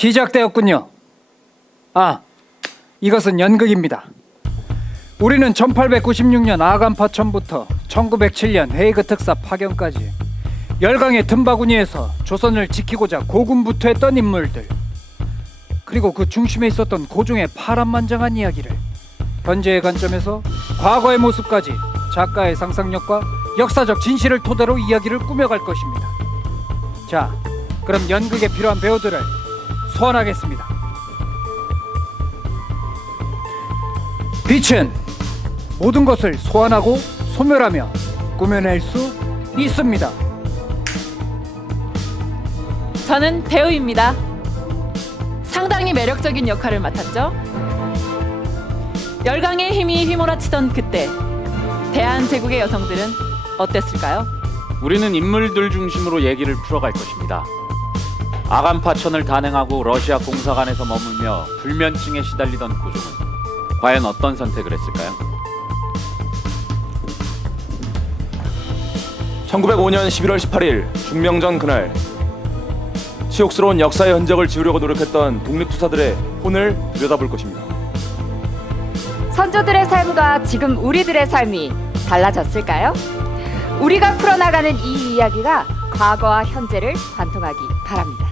시작되었군요. 이것은 연극입니다. 우리는 1896년 아간파천부터 1907년 헤이그 특사 파견까지 열강의 틈바구니에서 조선을 지키고자 고군분투했던 인물들, 그리고 그 중심에 있었던 고종의 파란만장한 이야기를 현재의 관점에서 과거의 모습까지 작가의 상상력과 역사적 진실을 토대로 이야기를 꾸며갈 것입니다. 자, 그럼 연극에 필요한 배우들을 소환하겠습니다. 빛은 모든 것을 소환하고 소멸하며 꾸며낼 수 있습니다. 저는 배우입니다. 상당히 매력적인 역할을 맡았죠. 열강의 힘이 휘몰아치던 그때 대한제국의 여성들은 어땠을까요? 우리는 인물들 중심으로 얘기를 풀어갈 것입니다. 아간파천을 단행하고 러시아 공사관에서 머물며 불면증에 시달리던 고종은 과연 어떤 선택을 했을까요? 1905년 11월 18일 중명전 그날, 치욕스러운 역사의 흔적을 지우려고 노력했던 독립투사들의 혼을 들여다볼 것입니다. 선조들의 삶과 지금 우리들의 삶이 달라졌을까요? 우리가 풀어나가는 이 이야기가 과거와 현재를 관통하기 바랍니다.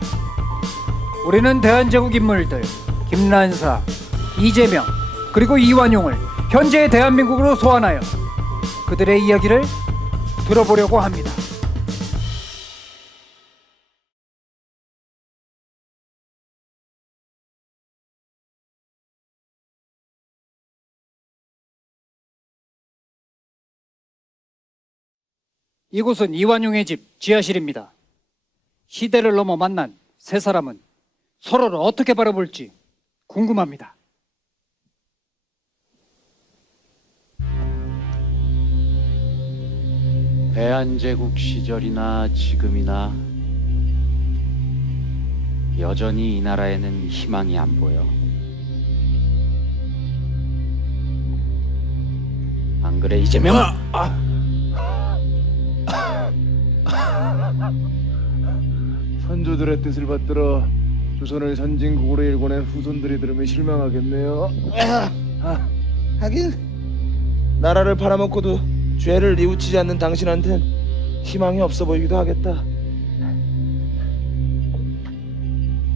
우리는 대한제국 인물들 김란사, 이재명, 그리고 이완용을 현재의 대한민국으로 소환하여 그들의 이야기를 들어보려고 합니다. 이곳은 이완용의 집 지하실입니다. 시대를 넘어 만난 세 사람은 서로를 어떻게 바라볼지 궁금합니다. 대한제국 시절이나 지금이나 여전히 이 나라에는 희망이 안 보여. 안 그래, 이재명? 선조들의 뜻을 받들어 조선을 선진국으로 일궈낸 후손들이 들으면 실망하겠네요. 하긴 나라를 팔아먹고도 죄를 뉘우치지 않는 당신한텐 희망이 없어 보이기도 하겠다.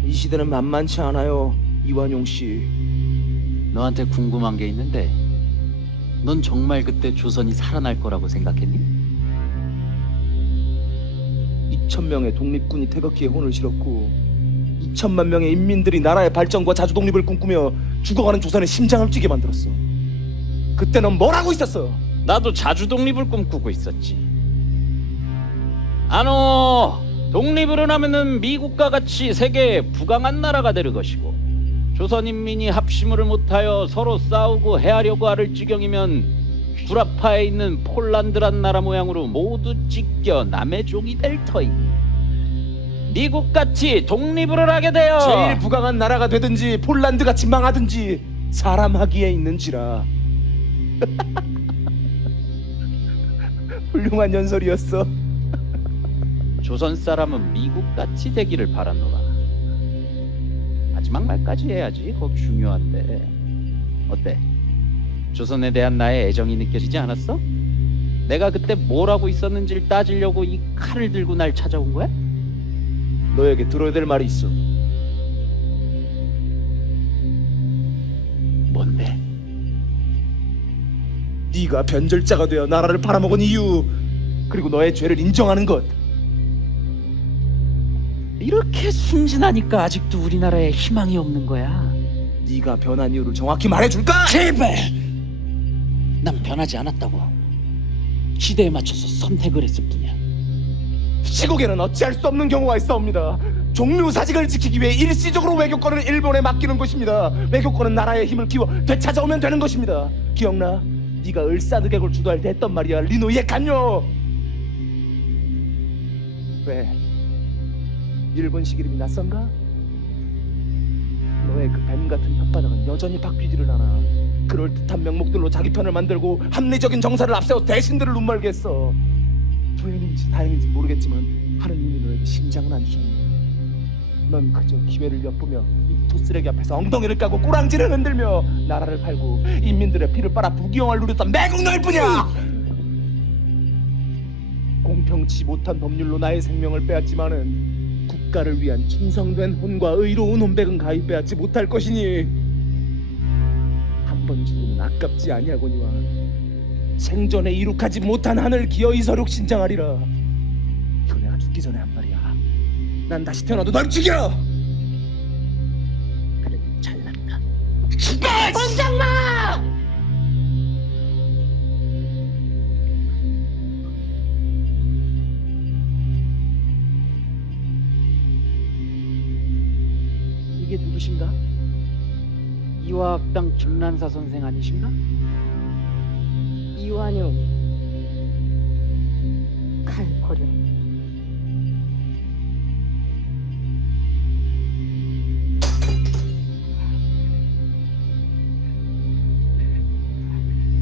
이 시대는 만만치 않아요, 이완용 씨. 너한테 궁금한 게 있는데, 넌 정말 그때 조선이 살아날 거라고 생각했니? 2,000명의 독립군이 태극기에 혼을 실었고 2천만 명의 인민들이 나라의 발전과 자주 독립을 꿈꾸며 죽어가는 조선의 심장을 뛰게 만들었어. 그때 넌 뭘 하고 있었어? 나도 자주 독립을 꿈꾸고 있었지. 아노, 독립을 하면은 미국과 같이 세계의 부강한 나라가 될 것이고, 조선 인민이 합심을 못하여 서로 싸우고 해하려고 하를 지경이면 구라파에 있는 폴란드란 나라 모양으로 모두 찢겨 남의 종이 될 터이니, 미국같이 독립을 하게 되어 제일 부강한 나라가 되든지 폴란드같이 망하든지 사람 하기에 있는지라. 훌륭한 연설이었어. 조선 사람은 미국같이 되기를 바라노라. 마지막 말까지 해야지. 그거 중요한데. 어때? 조선에 대한 나의 애정이 느껴지지 않았어? 내가 그때 뭘 하고 있었는지를 따지려고 이 칼을 들고 날 찾아온 거야? 너에게 들어야 될 말이 있어. 뭔데? 네가 변절자가 되어 나라를 팔아먹은 이유, 그리고 너의 죄를 인정하는 것. 이렇게 순진하니까 아직도 우리나라에 희망이 없는 거야. 네가 변한 이유를 정확히 말해줄까? 제발! 난 변하지 않았다고. 시대에 맞춰서 선택을 했을 뿐이야. 시국에는 어찌할 수 없는 경우가 있사옵니다. 종묘사직을 지키기 위해 일시적으로 외교권을 일본에 맡기는 것입니다. 외교권은 나라의 힘을 키워 되찾아오면 되는 것입니다. 기억나? 네가 을사늑액을 주도할 때 했던 말이야. 리노이에 간요. 왜? 일본식 이름이 낯선가? 너의 그 뱀 같은 혓바닥은 여전히 바뀌지를 않아. 그럴듯한 명목들로 자기 편을 만들고 합리적인 정사를 앞세워 대신들을 눈멀게 했어. 불행인지 다행인지 모르겠지만 하느님이 너에게 심장은 안 주셨네. 넌 그저 기회를 엿보며 이 투쓰레기 앞에서 엉덩이를 까고 꼬랑지를 흔들며 나라를 팔고 인민들의 피를 빨아 부귀영화를 누렸던 매국노일 뿐이야. 공평치 못한 법률로 나의 생명을 빼앗지만은 국가를 위한 충성된 혼과 의로운 혼백은 가히 빼앗지 못할 것이니 한 번 죽으면 아깝지 아니하거니와 생전에 이룩하지 못한 한을 기어이 서륙 신장하리라. 이거 내가 죽기 전에 한 말이야. 난 다시 태어나도 널 죽여. 그래 잘났다. 죽어! 원장마! 이게 누구신가? 이화학당 김란사 선생 아니신가? 이완용 칼 버려.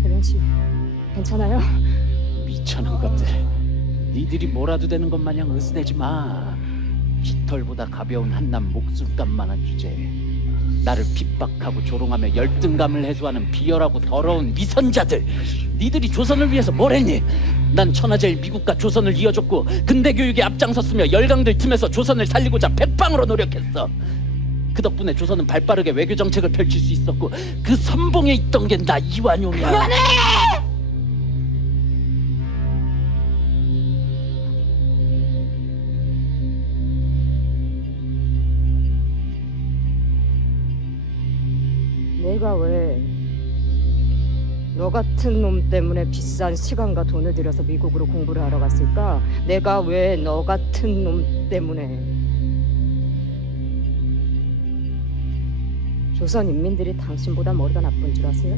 혜령 씨 괜찮아요? 미천한 것들. 니들이 뭐라도 되는 것 마냥 으스대지 마. 깃털보다 가벼운 한낱 목숨값만한 주제에 나를 핍박하고 조롱하며 열등감을 해소하는 비열하고 더러운 위선자들. 니들이 조선을 위해서 뭘 했니? 난 천하제일 미국과 조선을 이어줬고 근대 교육에 앞장섰으며 열강들 틈에서 조선을 살리고자 백방으로 노력했어. 그 덕분에 조선은 발빠르게 외교 정책을 펼칠 수 있었고 그 선봉에 있던 게 나 이완용이야. 그만해! 내가 왜 너 같은 놈 때문에 비싼 시간과 돈을 들여서 미국으로 공부를 하러 갔을까? 내가 왜 너 같은 놈 때문에 조선 인민들이 당신보다 머리가 나쁜 줄 아세요?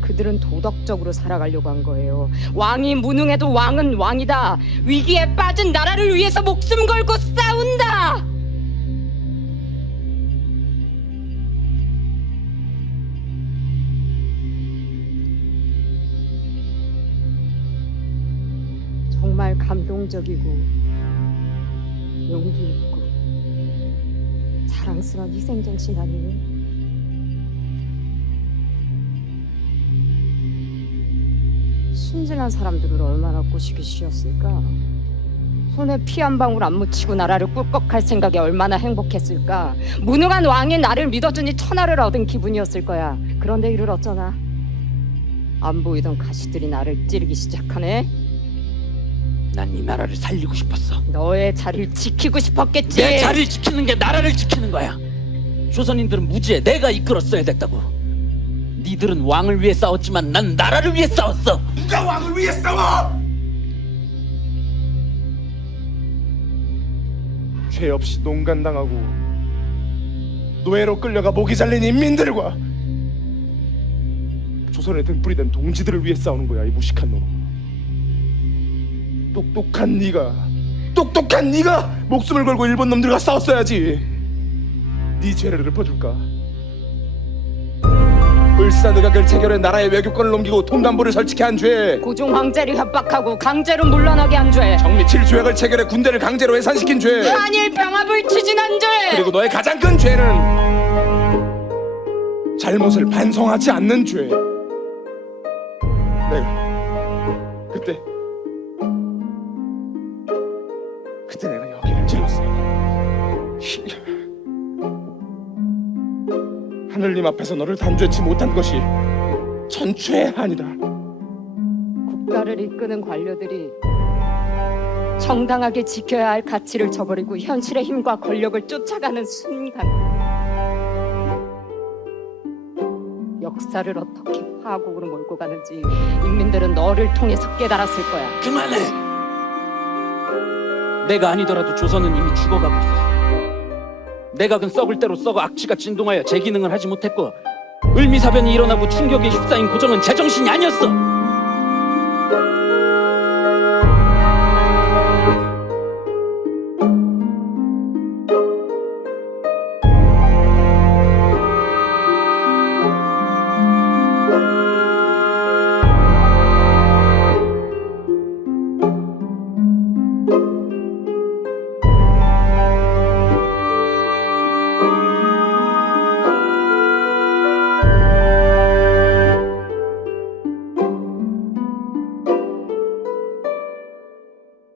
그들은 도덕적으로 살아가려고 한 거예요. 왕이 무능해도 왕은 왕이다. 위기에 빠진 나라를 위해서 목숨 걸고 싸운다. 정말 감동적이고 용기 있고 자랑스러운 희생정신 아니에요? 순진한 사람들을 얼마나 꼬시기 쉬웠을까? 손에 피 한 방울 안 묻히고 나라를 꿀꺽할 생각에 얼마나 행복했을까? 무능한 왕이 나를 믿어주니 천하를 얻은 기분이었을 거야. 그런데 이를 어쩌나? 안 보이던 가시들이 나를 찌르기 시작하네. 난 이 나라를 살리고 싶었어. 너의 자리를 지키고 싶었겠지. 내 자리를 지키는 게 나라를 지키는 거야. 조선인들은 무지해. 내가 이끌었어야 됐다고. 니들은 왕을 위해 싸웠지만 난 나라를 위해 싸웠어. 누가 왕을 위해 싸워? 죄 없이 농간당하고 노예로 끌려가 목이 잘린 인민들과 조선에 등불이 된 동지들을 위해 싸우는 거야. 이 무식한 놈. 똑똑한 네가 목숨을 걸고 일본 놈들과 싸웠어야지. 네 죄를 읊어줄까? 을사늑약을 체결해 나라의 외교권을 넘기고 통담부를 설치게 한 죄, 고종 황제를 협박하고 강제로 물러나게 한 죄, 정미칠 조약을 체결해 군대를 강제로 해산시킨 죄, 한일 병합을 추진한 죄. 그리고 너의 가장 큰 죄는 잘못을 반성하지 않는 죄. 내가 그때 내가 여기를 찔렀어. 하늘님 앞에서 너를 단죄치 못한 것이 천추의 한이다. 국가를 이끄는 관료들이 정당하게 지켜야 할 가치를 저버리고 현실의 힘과 권력을 쫓아가는 순간 역사를 어떻게 파국으로 몰고 가는지 인민들은 너를 통해서 깨달았을 거야. 그만해. 내가 아니더라도 조선은 이미 죽어가고 있어. 내각은 썩을 대로 썩어 악취가 진동하여 제 기능을 하지 못했고 을미사변이 일어나고 충격에 휩싸인 고종은 제정신이 아니었어.